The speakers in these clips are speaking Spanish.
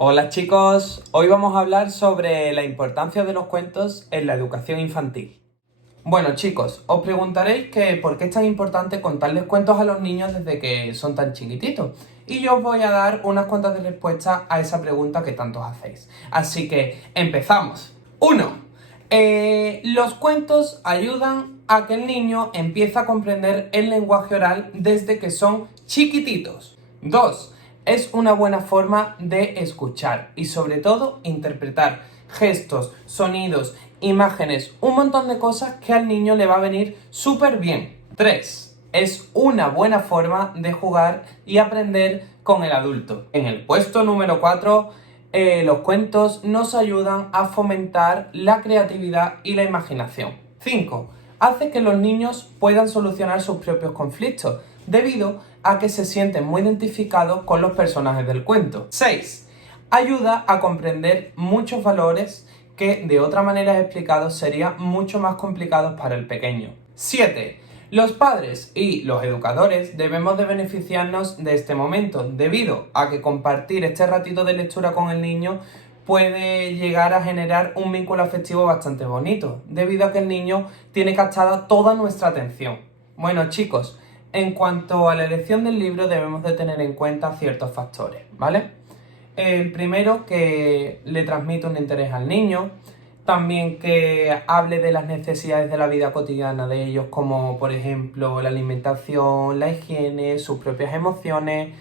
Hola chicos, hoy vamos a hablar sobre la importancia de los cuentos en la educación infantil. Bueno chicos, os preguntaréis que por qué es tan importante contarles cuentos a los niños desde que son tan chiquititos. Y yo os voy a dar unas cuantas de respuestas a esa pregunta que tantos hacéis. Así que empezamos. 1. Los cuentos ayudan a que el niño empiece a comprender el lenguaje oral desde que son chiquititos. 2. Es una buena forma de escuchar y sobre todo interpretar gestos, sonidos, imágenes, un montón de cosas que al niño le va a venir súper bien. 3. Es una buena forma de jugar y aprender con el adulto. En el puesto número 4, los cuentos nos ayudan a fomentar la creatividad y la imaginación. 5. Hace que los niños puedan solucionar sus propios conflictos, debido a que se sienten muy identificados con los personajes del cuento. 6. Ayuda a comprender muchos valores que de otra manera explicados serían mucho más complicados para el pequeño. 7. Los padres y los educadores debemos de beneficiarnos de este momento, debido a que compartir este ratito de lectura con el niño puede llegar a generar un vínculo afectivo bastante bonito, debido a que el niño tiene captada toda nuestra atención. Bueno chicos, en cuanto a la elección del libro debemos de tener en cuenta ciertos factores, ¿vale? El primero, que le transmita un interés al niño, también que hable de las necesidades de la vida cotidiana de ellos, como por ejemplo la alimentación, la higiene, sus propias emociones,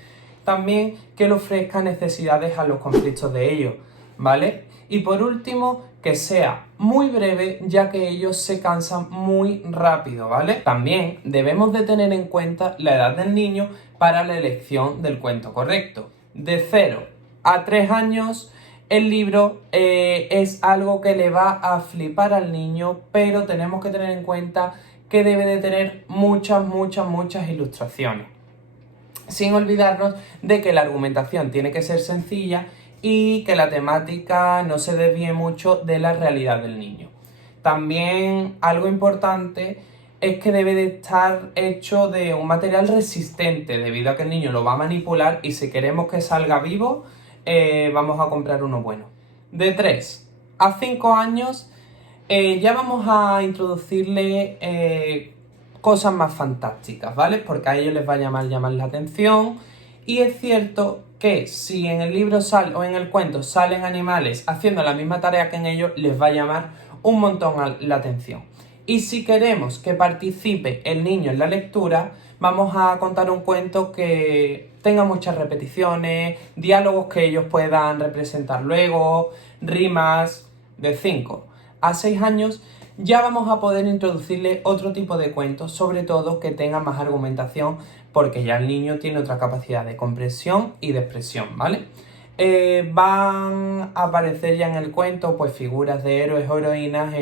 también que le ofrezca necesidades a los conflictos de ellos, ¿vale? Y por último, que sea muy breve, ya que ellos se cansan muy rápido, ¿vale? También debemos de tener en cuenta la edad del niño para la elección del cuento correcto. De 0 a 3 años, el libro es algo que le va a flipar al niño, pero tenemos que tener en cuenta que debe de tener muchas ilustraciones. Sin olvidarnos de que la argumentación tiene que ser sencilla y que la temática no se desvíe mucho de la realidad del niño. También algo importante es que debe de estar hecho de un material resistente, debido a que el niño lo va a manipular y si queremos que salga vivo, vamos a comprar uno bueno. De 3 a 5 años ya vamos a introducirle cosas más fantásticas, ¿vale? Porque a ellos les va a llamar la atención. Y es cierto que si en el libro o en el cuento salen animales haciendo la misma tarea que en ellos, les va a llamar un montón la atención. Y si queremos que participe el niño en la lectura, vamos a contar un cuento que tenga muchas repeticiones, diálogos que ellos puedan representar luego, rimas. De 5 a 6 años ya vamos a poder introducirle otro tipo de cuentos, sobre todo que tengan más argumentación, porque ya el niño tiene otra capacidad de comprensión y de expresión, ¿vale? Van a aparecer ya en el cuento pues figuras de héroes o heroínas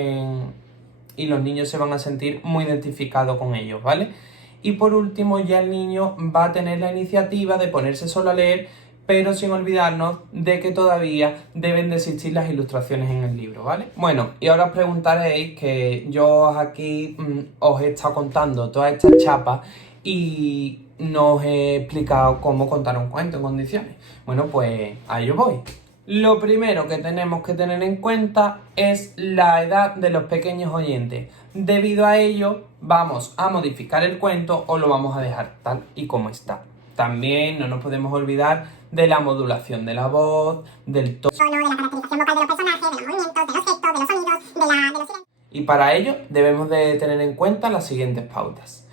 y los niños se van a sentir muy identificados con ellos, ¿vale? Y por último ya el niño va a tener la iniciativa de ponerse solo a leer, pero sin olvidarnos de que todavía deben de existir las ilustraciones en el libro, ¿vale? Bueno, y ahora os preguntaréis que yo aquí os he estado contando toda esta chapa y no os he explicado cómo contar un cuento en condiciones. Bueno, pues a ello voy. Lo primero que tenemos que tener en cuenta es la edad de los pequeños oyentes. Debido a ello, vamos a modificar el cuento o lo vamos a dejar tal y como está. También no nos podemos olvidar de la modulación de la voz, del tono, de la caracterización vocal de los personajes, de los movimientos, de los gestos, de los sonidos, de los silencios. Y para ello debemos de tener en cuenta las siguientes pautas.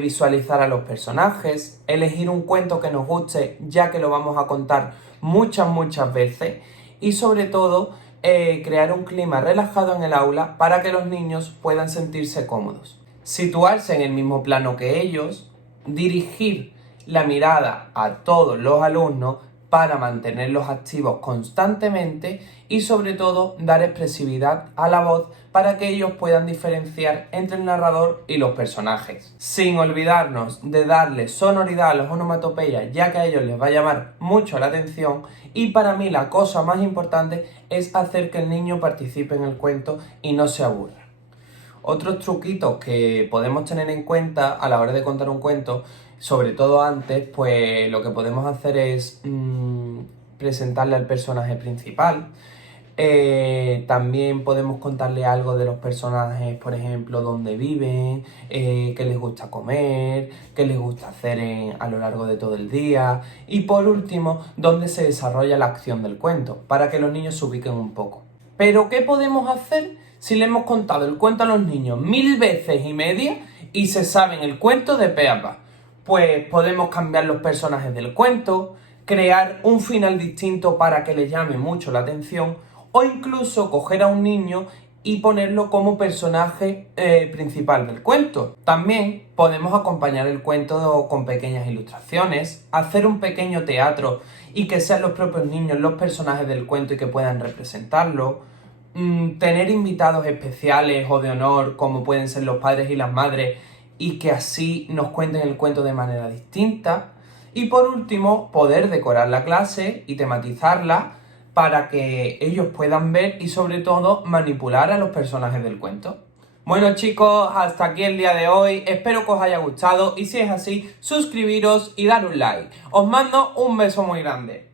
Visualizar a los personajes, elegir un cuento que nos guste, ya que lo vamos a contar muchas veces, y sobre todo crear un clima relajado en el aula para que los niños puedan sentirse cómodos. Situarse en el mismo plano que ellos, dirigir la mirada a todos los alumnos para mantenerlos activos constantemente y sobre todo dar expresividad a la voz para que ellos puedan diferenciar entre el narrador y los personajes. Sin olvidarnos de darle sonoridad a las onomatopeyas, ya que a ellos les va a llamar mucho la atención, y para mí la cosa más importante es hacer que el niño participe en el cuento y no se aburra. Otros truquitos que podemos tener en cuenta a la hora de contar un cuento, sobre todo antes, pues lo que podemos hacer es presentarle al personaje principal. También podemos contarle algo de los personajes, por ejemplo, dónde viven, qué les gusta comer, qué les gusta hacer a lo largo de todo el día. Y por último, dónde se desarrolla la acción del cuento, para que los niños se ubiquen un poco. Pero, ¿qué podemos hacer si le hemos contado el cuento a los niños 1000 veces y media y se saben el cuento de pe a pa? Pues podemos cambiar los personajes del cuento, crear un final distinto para que les llame mucho la atención, o incluso coger a un niño y ponerlo como personaje principal del cuento. También podemos acompañar el cuento con pequeñas ilustraciones, hacer un pequeño teatro y que sean los propios niños los personajes del cuento y que puedan representarlo. Tener invitados especiales o de honor como pueden ser los padres y las madres y que así nos cuenten el cuento de manera distinta. Y por último, poder decorar la clase y tematizarla para que ellos puedan ver y sobre todo manipular a los personajes del cuento. Bueno chicos, hasta aquí el día de hoy, espero que os haya gustado y si es así, suscribiros y dar un like. Os mando un beso muy grande.